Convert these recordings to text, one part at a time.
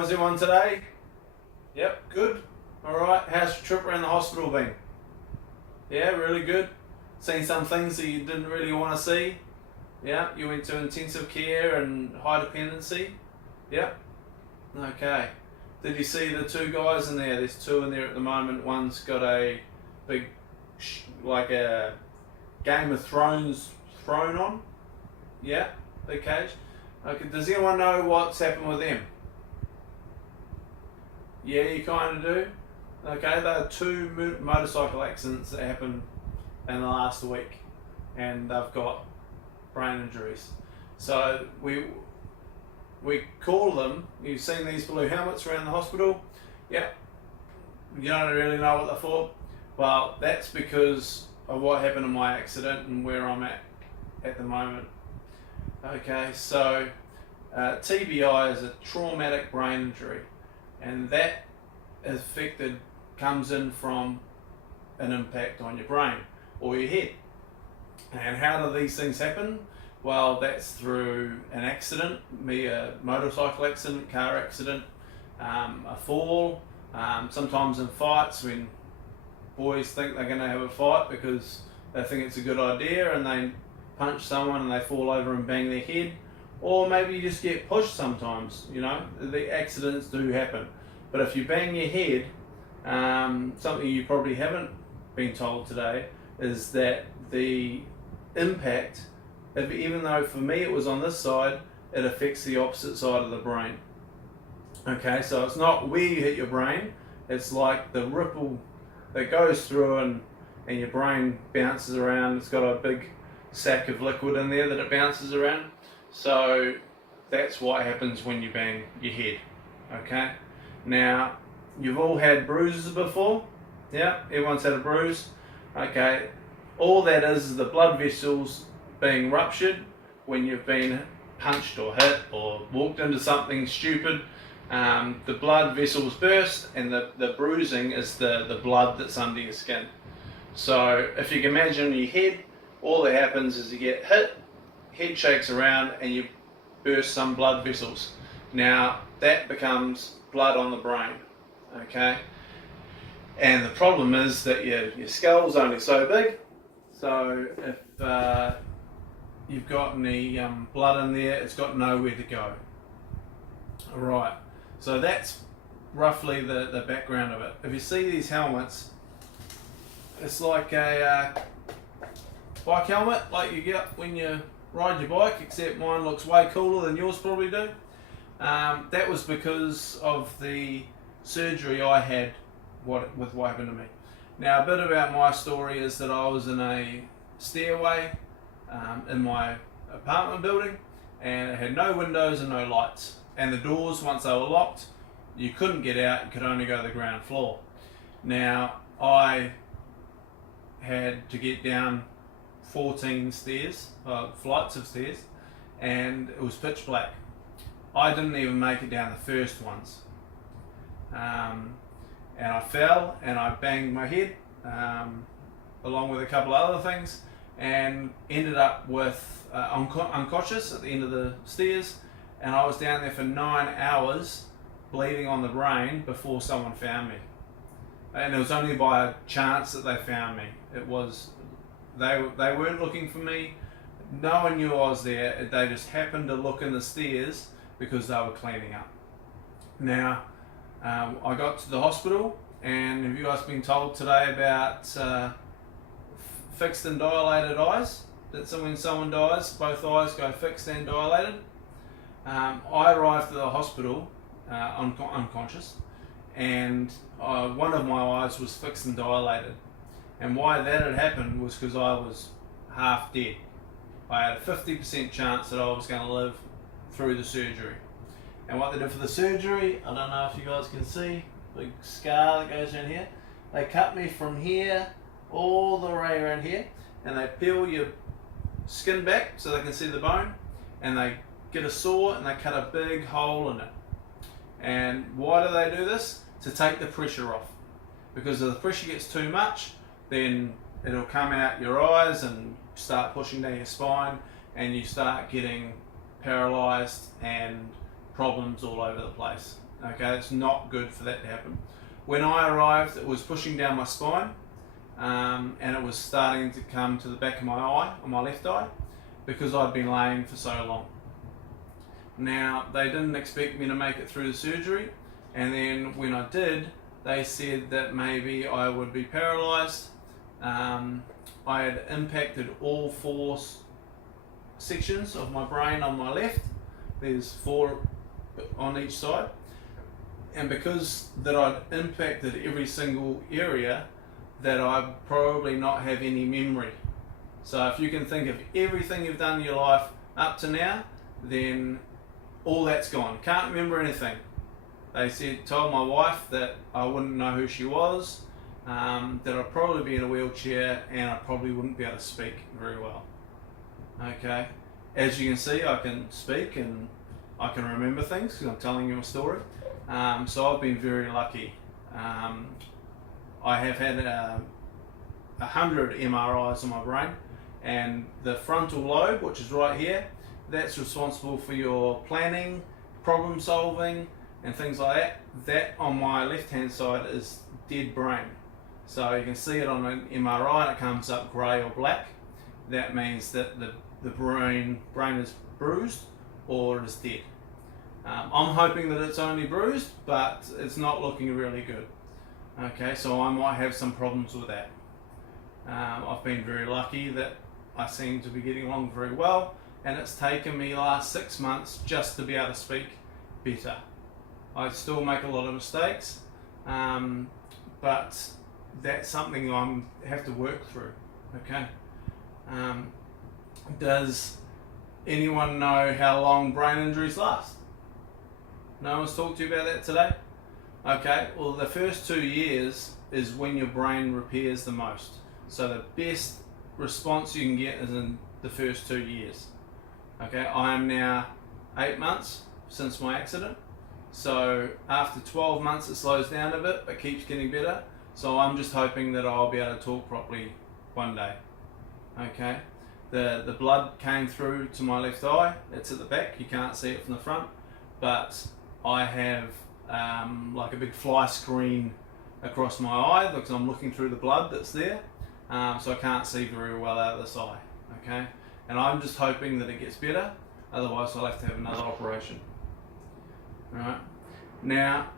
How's everyone today? Yep, good. Alright, how's your trip around the hospital been? Yeah, really good. Seen some things that you didn't really want to see? Yeah, you went to intensive care and high dependency? Yep. Okay. Did you see the two guys in there? There's two in there at the moment. One's got a big, like a Game of Thrones throne on. Yeah, big cage. Okay, does anyone know what's happened with them? Yeah, you kind of do. Okay, there are two motorcycle accidents that happened in the last week, and they've got brain injuries. So we call them. You've seen these blue helmets around the hospital. Yep. You don't really know what they're for. Well, that's because of what happened in my accident and where I'm at the moment. Okay, so TBI is a traumatic brain injury, and that comes in from an impact on your brain or your head. And how do these things happen? Well, that's through an accident, be a motorcycle accident, car accident, a fall, sometimes in fights when boys think they're going to have a fight because they think it's a good idea and they punch someone and they fall over and bang their head. Or maybe you just get pushed sometimes, the accidents do happen. But if you bang your head, something you probably haven't been told today is that the impact, even though for me it was on this side, it affects the opposite side of the brain. Okay, so it's not where you hit your brain, it's like the ripple that goes through and your brain bounces around. It's got a big sack of liquid in there that it bounces around. So that's what happens when you bang your head. Okay, now you've all had bruises before. Yeah, everyone's had a bruise. Okay, all that is the blood vessels being ruptured when you've been punched or hit or walked into something stupid. The blood vessels burst, and the bruising is the blood that's under your skin. So if you can imagine your head, all that happens is you get hit, head shakes around, and you burst some blood vessels. Now that becomes blood on the brain. Okay, and the problem is that your skull's only so big, so if you've got any blood in there, it's got nowhere to go. Alright, so that's roughly the background of it. If you see these helmets, it's like a bike helmet like you get when you ride your bike, except mine looks way cooler than yours probably do. That was because of the surgery I had with what happened to me. Now, a bit about my story is that I was in a stairway in my apartment building, and it had no windows and no lights, and the doors, once they were locked, you couldn't get out, you could only go to the ground floor. Now, I had to get down 14 flights of stairs, and it was pitch black. I didn't even make it down the first ones. And I fell and I banged my head along with a couple of other things, and ended up with unconscious at the end of the stairs, and I was down there for 9 hours bleeding on the brain before someone found me. And it was only by chance that they found me. It was they weren't looking for me. No one knew I was there. They just happened to look in the stairs because they were cleaning up. Now, I got to the hospital, and have you guys been told today about fixed and dilated eyes? That when someone dies, both eyes go fixed and dilated. I arrived at the hospital unconscious, and one of my eyes was fixed and dilated. And why that had happened was because I was half dead. I had a 50% chance that I was going to live through the surgery. And what they did for the surgery, I don't know if you guys can see, big scar that goes in here. They cut me from here all the way around here, and they peel your skin back so they can see the bone, and they get a saw and they cut a big hole in it. And why do they do this? To take the pressure off. Because if the pressure gets too much, then it'll come out your eyes and start pushing down your spine, and you start getting paralyzed and problems all over the place. Okay, it's not good for that to happen. When I arrived, it was pushing down my spine, and it was starting to come to the back of my eye, on my left eye, because I'd been laying for so long. Now, they didn't expect me to make it through the surgery, and then when I did, they said that maybe I would be paralysed. I had impacted all four sections of my brain on my left. There's 4 on each side. And because that I'd impacted every single area, that I probably not have any memory. So if you can think of everything you've done in your life up to now, then all that's gone. Can't remember anything. They told my wife that I wouldn't know who she was, that I'd probably be in a wheelchair, and I probably wouldn't be able to speak very well. Okay, as you can see, I can speak and I can remember things because I'm telling you a story. So I've been very lucky. I have had 100 MRIs on my brain, and the frontal lobe, which is right here, that's responsible for your planning, problem solving, and things like that. That on my left hand side is dead brain. So you can see it on an MRI and it comes up grey or black. That means that the brain is bruised or it is dead. I'm hoping that it's only bruised, but it's not looking really good. Okay, so I might have some problems with that. I've been very lucky that I seem to be getting along very well, and it's taken me the last 6 months just to be able to speak better. I still make a lot of mistakes, but that's something I have to work through. Okay. Does anyone know how long brain injuries last? No one's talked to you about that today? Okay, well the first 2 years is when your brain repairs the most. So the best response you can get is in the first 2 years. Okay, I am now 8 months since my accident. So after 12 months it slows down a bit but keeps getting better. So I'm just hoping that I'll be able to talk properly one day. Okay, the blood came through to my left eye. It's at the back, you can't see it from the front, but I have like a big fly screen across my eye because I'm looking through the blood that's there, so I can't see very well out of this eye. Okay, and I'm just hoping that it gets better, otherwise I'll have to have another operation. Alright, now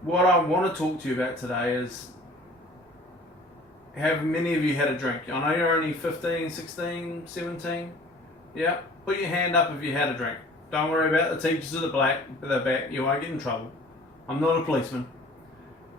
what I want to talk to you about today is, have many of you had a drink? I know you're only 15, 16, 17. Yeah, put your hand up if you had a drink. Don't worry about the teachers at the back, you won't get in trouble. I'm not a policeman.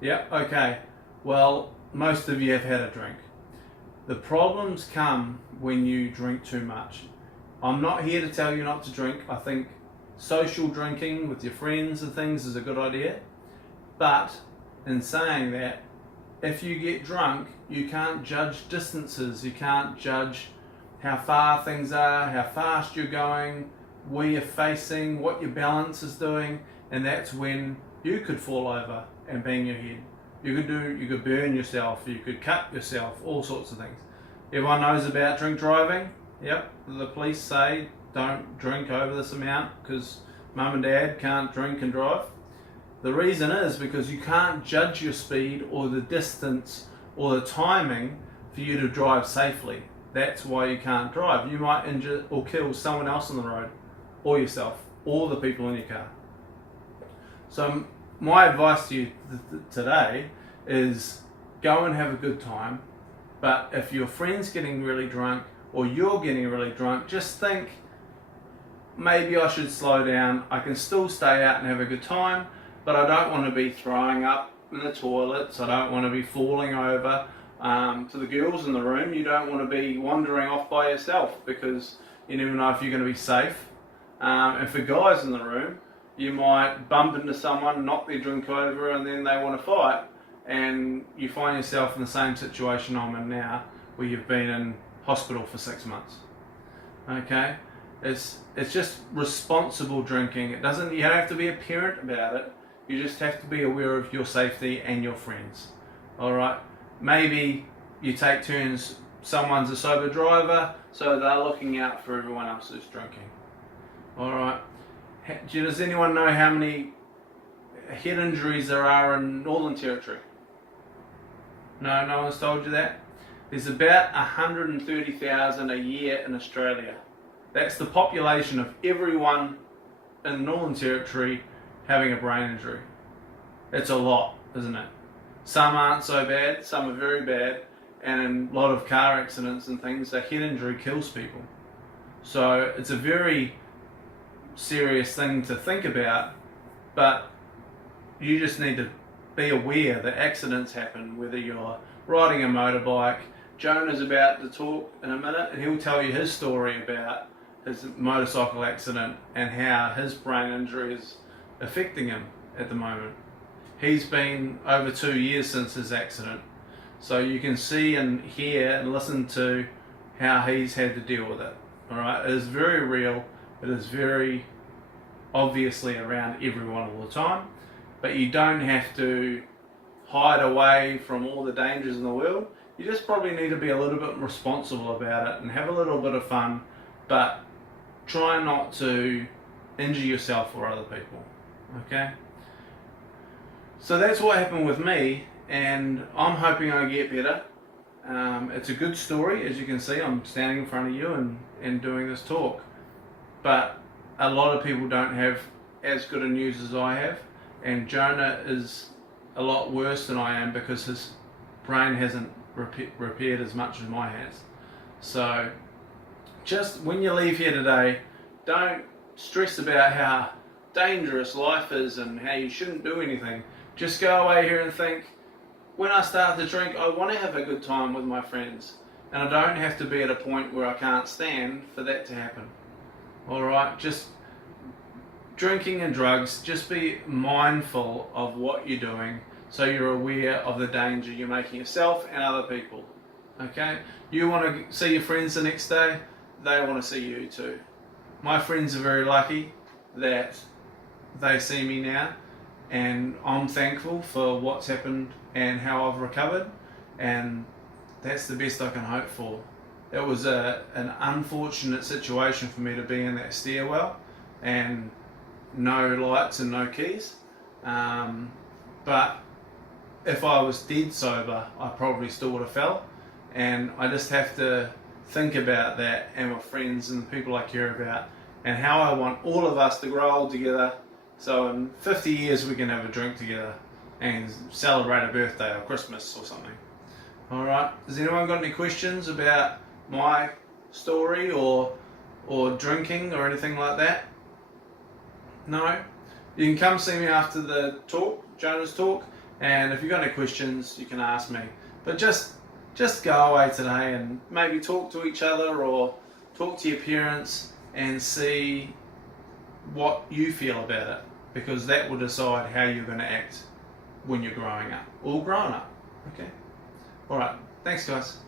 Yeah, okay. Well, most of you have had a drink. The problems come when you drink too much. I'm not here to tell you not to drink. I think social drinking with your friends and things is a good idea. But in saying that, if you get drunk, you can't judge distances, you can't judge how far things are, how fast you're going, where you're facing, what your balance is doing, and that's when you could fall over and bang your head. You could burn yourself, you could cut yourself, all sorts of things. Everyone knows about drink driving. Yep, the police say don't drink over this amount because mum and dad can't drink and drive. The reason is because you can't judge your speed or the distance or the timing for you to drive safely. That's why you can't drive. You might injure or kill someone else on the road, or yourself, or the people in your car. So my advice to you today is go and have a good time, but if your friend's getting really drunk or you're getting really drunk, just think, maybe I should slow down. I can still stay out and have a good time, but I don't want to be throwing up in the toilets. I don't want to be falling over. To the girls in the room, you don't want to be wandering off by yourself because you never know if you're going to be safe. And for guys in the room, you might bump into someone, knock their drink over, and then they want to fight, and you find yourself in the same situation I'm in now, where you've been in hospital for 6 months. Okay, it's just responsible drinking. You don't have to be a parent about it. You just have to be aware of your safety and your friends. All right, maybe you take turns. Someone's a sober driver, so they're looking out for everyone else who's drinking. All right. Does anyone know how many head injuries there are in Northern Territory? No, no one's told you that? There's about 130,000 a year in Australia. That's the population of everyone in Northern Territory having a brain injury. It's a lot, isn't it? Some aren't so bad, some are very bad, and in a lot of car accidents and things, a head injury kills people. So it's a very serious thing to think about, but you just need to be aware that accidents happen, whether you're riding a motorbike. Jonah's about to talk in a minute, and he'll tell you his story about his motorcycle accident and how his brain injury is affecting him at the moment. He's been over 2 years since his accident, so you can see and hear and listen to how he's had to deal with it. Alright, it is very real, it is very obviously around everyone all the time, but you don't have to hide away from all the dangers in the world. You just probably need to be a little bit responsible about it and have a little bit of fun, but try not to injure yourself or other people. Okay? So that's what happened with me, and I'm hoping I get better. It's a good story, as you can see. I'm standing in front of you and doing this talk, but a lot of people don't have as good a news as I have, and Jonah is a lot worse than I am because his brain hasn't repaired as much as mine has. So just when you leave here today, don't stress about how dangerous life is and how you shouldn't do anything. Just go away here and think, when I start to drink, I want to have a good time with my friends, and I don't have to be at a point where I can't stand for that to happen. Alright, just drinking and drugs, just be mindful of what you're doing so you're aware of the danger you're making yourself and other people. Okay? You want to see your friends the next day, they want to see you too. My friends are very lucky that they see me now, and I'm thankful for what's happened and how I've recovered, and that's the best I can hope for. It was an unfortunate situation for me to be in that stairwell and no lights and no keys, but if I was dead sober, I probably still would have fell, and I just have to think about that and my friends and the people I care about, and how I want all of us to grow old together, so in 50 years we can have a drink together and celebrate a birthday or Christmas or something. Alright, has anyone got any questions about my story or drinking or anything like that? No? You can come see me after the talk, Jonah's talk, and if you've got any questions you can ask me. But just go away today and maybe talk to each other or talk to your parents and see what you feel about it, because that will decide how you're going to act when you're growing up or grown up. Okay? Alright, thanks guys.